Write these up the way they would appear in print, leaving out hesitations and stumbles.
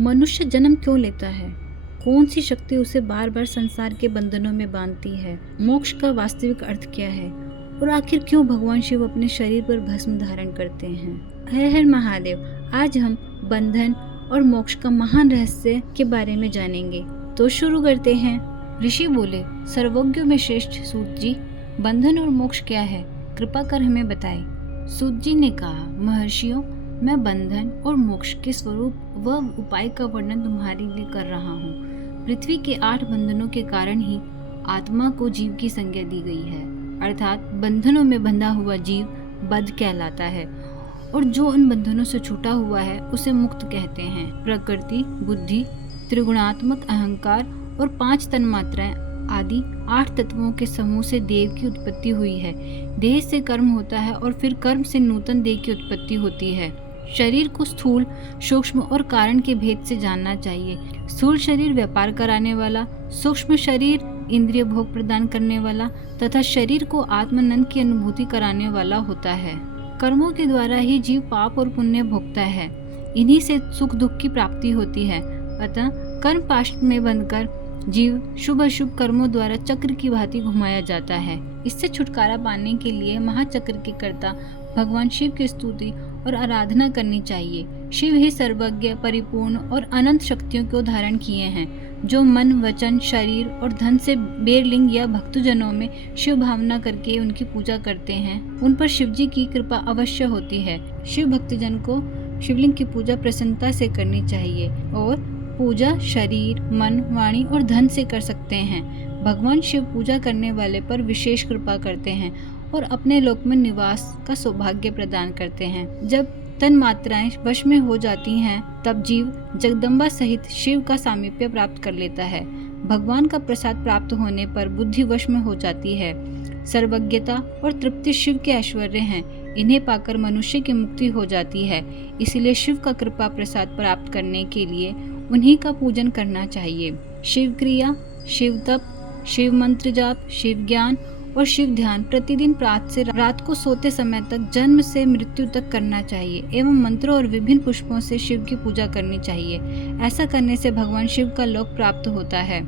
मनुष्य जन्म क्यों लेता है? कौन सी शक्ति उसे बार बार संसार के बंधनों में बांधती है? मोक्ष का वास्तविक अर्थ क्या है? और आखिर क्यों भगवान शिव अपने शरीर पर भस्म धारण करते हैं? हर हर महादेव। आज हम बंधन और मोक्ष का महान रहस्य के बारे में जानेंगे। तो शुरू करते हैं। ऋषि बोले, सर्वज्ञों में श्रेष्ठ सूत जी, बंधन और मोक्ष क्या है? कृपा कर हमें बताएं। सूत जी ने कहा, महर्षियों, मैं बंधन और मोक्ष के स्वरूप व उपाय का वर्णन तुम्हारे लिए कर रहा हूँ। पृथ्वी के 8 बंधनों के कारण ही आत्मा को जीव की संज्ञा दी गई है, अर्थात बंधनों में बंधा हुआ जीव बद्ध कहलाता है और जो उन बंधनों से छूटा हुआ है उसे मुक्त कहते हैं। प्रकृति, बुद्धि, त्रिगुणात्मक अहंकार और 5 तन्मात्राएं आदि 8 तत्वों के समूह से देव की उत्पत्ति हुई है। देह से कर्म होता है और फिर कर्म से नूतन देह की उत्पत्ति होती है। शरीर को स्थूल, सूक्ष्म और कारण के भेद से जानना चाहिए। स्थूल शरीर व्यापार कराने वाला, सूक्ष्म शरीर इंद्रिय भोग प्रदान करने वाला तथा शरीर को आत्मानंद की अनुभूति कराने वाला होता है। कर्मों के द्वारा ही जीव पाप और पुण्य भोगता है, इन्हीं से सुख दुख की प्राप्ति होती है। अतः कर्म पाश में बंधकर जीव शुभ अशुभ कर्मों द्वारा चक्र की भांति घुमाया जाता है। इससे छुटकारा पाने के लिए महाचक्र के कर्ता भगवान शिव की स्तुति और आराधना करनी चाहिए। शिव ही सर्वज्ञ, परिपूर्ण और अनंत शक्तियों को धारण किए हैं। जो मन, वचन, शरीर और धन से बेरलिंग या भक्तजनों में शिव भावना करके उनकी पूजा करते हैं, उन पर शिव जी की कृपा अवश्य होती है। शिव भक्तजन को शिवलिंग की पूजा प्रसन्नता से करनी चाहिए और पूजा शरीर, मन, वाणी और धन से कर सकते हैं। भगवान शिव पूजा करने वाले पर विशेष कृपा करते हैं और अपने लोक में निवास का सौभाग्य प्रदान करते हैं। जब तन मात्राएं वश में हो जाती हैं, तब जीव जगदम्बा सहित शिव का सामीप्य प्राप्त कर लेता है। भगवान का प्रसाद प्राप्त होने पर बुद्धि वश में हो जाती है। सर्वज्ञता और तृप्ति शिव के ऐश्वर्य हैं। इन्हें पाकर मनुष्य की मुक्ति हो जाती है। इसलिए शिव का कृपा प्रसाद प्राप्त करने के लिए उन्हीं का पूजन करना चाहिए। शिव क्रिया, शिव तप, शिव मंत्र जाप, शिव ज्ञान और शिव ध्यान प्रतिदिन प्रातः से रात को सोते समय तक, जन्म से मृत्यु तक करना चाहिए एवं मंत्रों और विभिन्न पुष्पों से शिव की पूजा करनी चाहिए। ऐसा करने से भगवान शिव का लोक प्राप्त होता है।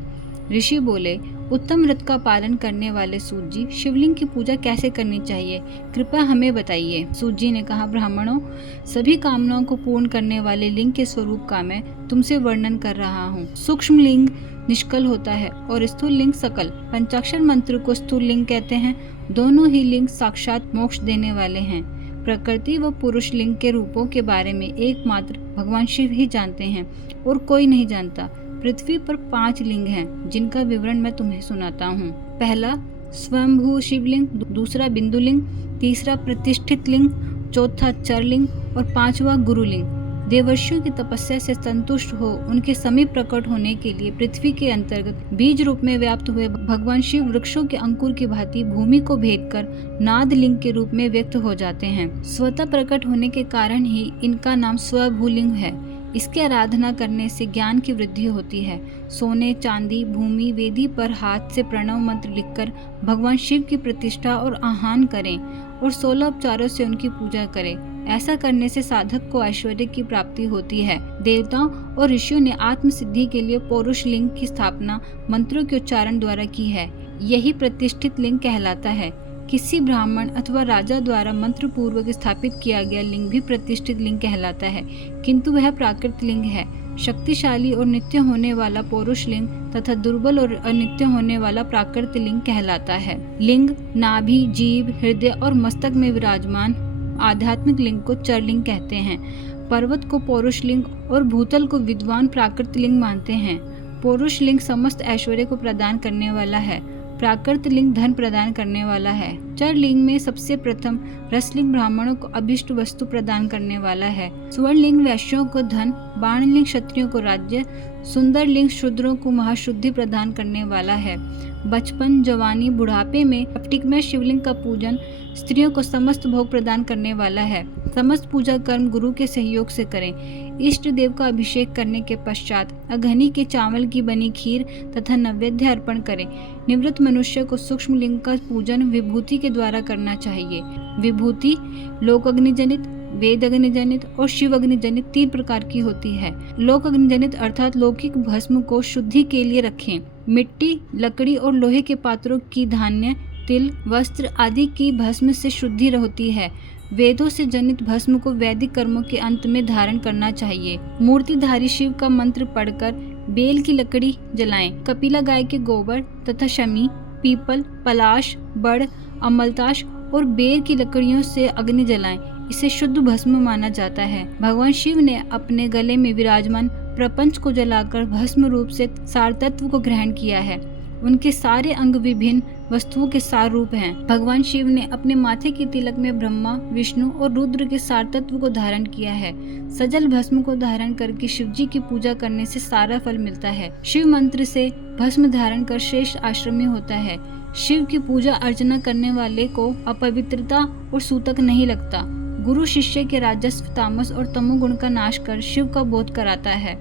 ऋषि बोले, उत्तम व्रत का पालन करने वाले सूत जी, शिवलिंग की पूजा कैसे करनी चाहिए? कृपया हमें बताइए। सूत जी ने कहा, ब्राह्मणों, सभी कामनाओं को पूर्ण करने वाले लिंग के स्वरूप का मैं तुमसे वर्णन कर रहा हूँ। सूक्ष्म लिंग निष्कल होता है और स्थूल लिंग सकल। पंचाक्षर मंत्र को स्थूल लिंग कहते हैं। दोनों ही लिंग साक्षात मोक्ष देने वाले हैं। प्रकृति व पुरुष लिंग के रूपों के बारे में एकमात्र भगवान शिव ही जानते हैं और कोई नहीं जानता। पृथ्वी पर 5 लिंग हैं, जिनका विवरण मैं तुम्हें सुनाता हूँ। पहला स्वयंभू शिवलिंग, दूसरा बिंदु लिंग, तीसरा प्रतिष्ठित लिंग, चौथा चरलिंग और 5वां गुरुलिंग। देवर्षियों की तपस्या से संतुष्ट हो उनके समीप प्रकट होने के लिए पृथ्वी के अंतर्गत बीज रूप में व्याप्त हुए भगवान शिव वृक्षों के अंकुर की भांति भूमि को भेद कर नाद लिंग के रूप में व्यक्त हो जाते हैं। स्वतः प्रकट होने के कारण ही इनका नाम स्वभूलिंग है। इसकी आराधना करने से ज्ञान की वृद्धि होती है। सोने, चांदी, भूमि, वेदी पर हाथ से प्रणव मंत्र लिखकर भगवान शिव की प्रतिष्ठा और आह्वान करें और 16 उपचारों से उनकी पूजा करें। ऐसा करने से साधक को ऐश्वर्य की प्राप्ति होती है। देवताओं और ऋषियों ने आत्म सिद्धि के लिए पौरुष लिंग की स्थापना मंत्रों के उच्चारण द्वारा की है। यही प्रतिष्ठित लिंग कहलाता है। किसी ब्राह्मण अथवा राजा द्वारा मंत्र पूर्वक स्थापित किया गया लिंग भी प्रतिष्ठित लिंग कहलाता है, किंतु वह प्राकृत लिंग है। शक्तिशाली और नित्य होने वाला पौरुष लिंग तथा दुर्बल और अनित्य होने वाला प्राकृत लिंग कहलाता है। लिंग नाभि, जीभ, हृदय और मस्तक में विराजमान आध्यात्मिक लिंग को चरलिंग कहते हैं। पर्वत को पौरुष लिंग और भूतल को विद्वान प्राकृत लिंग मानते हैं। पौरुष लिंग समस्त ऐश्वर्य को प्रदान करने वाला है। प्राकृत लिंग धन प्रदान करने वाला है। चर लिंग में सबसे प्रथम रसलिंग ब्राह्मणों को अभिष्ट वस्तु प्रदान करने वाला है। स्वर्ण लिंग वैश्यों को धन, बाण लिंग क्षत्रियों को राज्य, सुंदर लिंग शूद्रों को महाशुद्धि प्रदान करने वाला है। बचपन, जवानी, बुढ़ापे में अपटिकमय शिवलिंग का पूजन स्त्रियों को समस्त भोग प्रदान करने वाला है। समस्त पूजा कर्म गुरु के सहयोग से करें। इष्ट देव का अभिषेक करने के पश्चात अघनी के चावल की बनी खीर तथा नैवेद्य अर्पण करें। निवृत्त मनुष्य को सूक्ष्म लिंग का पूजन विभूति के द्वारा करना चाहिए। विभूति लोक अग्नि जनित वेद अग्नि जनित और शिव अग्नि जनित 3 प्रकार की होती है। लोक अग्नि जनित अर्थात लौकिक भस्म को शुद्धि के लिए रखें। मिट्टी, लकड़ी और लोहे के पात्रों की धान्य, तिल, वस्त्र आदि की भस्म से शुद्धि होती है। वेदों से जनित भस्म को वैदिक कर्मों के अंत में धारण करना चाहिए। मूर्तिधारी शिव का मंत्र पढ़कर बेल की लकड़ी जलाएं। कपिला गाय के गोबर तथा शमी, पीपल, पलाश, बड़, अमलताश और बेर की लकड़ियों से अग्नि जलाएं। इसे शुद्ध भस्म माना जाता है। भगवान शिव ने अपने गले में विराजमान प्रपंच को जलाकर भस्म रूप से सार तत्व को ग्रहण किया है। उनके सारे अंग विभिन्न वस्तुओं के सार रूप हैं। भगवान शिव ने अपने माथे के तिलक में ब्रह्मा, विष्णु और रुद्र के सार तत्व को धारण किया है। सजल भस्म को धारण करके शिव जी की पूजा करने से सारा फल मिलता है। शिव मंत्र से भस्म धारण कर श्रेष्ठ आश्रमी होता है। शिव की पूजा अर्चना करने वाले को अपवित्रता और सूतक नहीं लगता। गुरु शिष्य के राजस्व, तामस और तमोगुण का नाश कर शिव का बोध कराता है।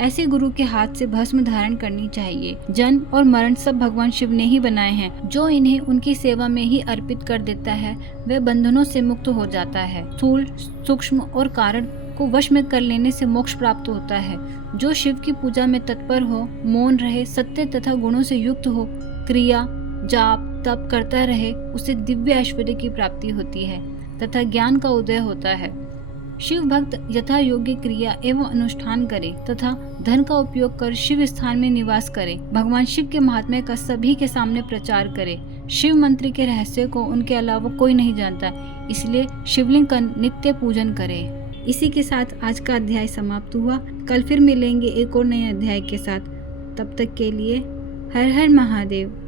ऐसे गुरु के हाथ से भस्म धारण करनी चाहिए। जन्म और मरण सब भगवान शिव ने ही बनाए हैं। जो इन्हें उनकी सेवा में ही अर्पित कर देता है वह बंधनों से मुक्त हो जाता है। स्थूल, सूक्ष्म और कारण को वश में कर लेने से मोक्ष प्राप्त होता है। जो शिव की पूजा में तत्पर हो, मौन रहे, सत्य तथा गुणों से युक्त हो, क्रिया, जाप, तप करता रहे, उसे दिव्य ऐश्वर्य की प्राप्ति होती है तथा ज्ञान का उदय होता है। शिव भक्त यथा योग्य क्रिया एवं अनुष्ठान करे तथा धन का उपयोग कर शिव स्थान में निवास करे। भगवान शिव के महात्म्य का सभी के सामने प्रचार करे। शिव मंत्र के रहस्य को उनके अलावा कोई नहीं जानता, इसलिए शिवलिंग का नित्य पूजन करे। इसी के साथ आज का अध्याय समाप्त हुआ। कल फिर मिलेंगे एक और नए अध्याय के साथ। तब तक के लिए हर हर महादेव।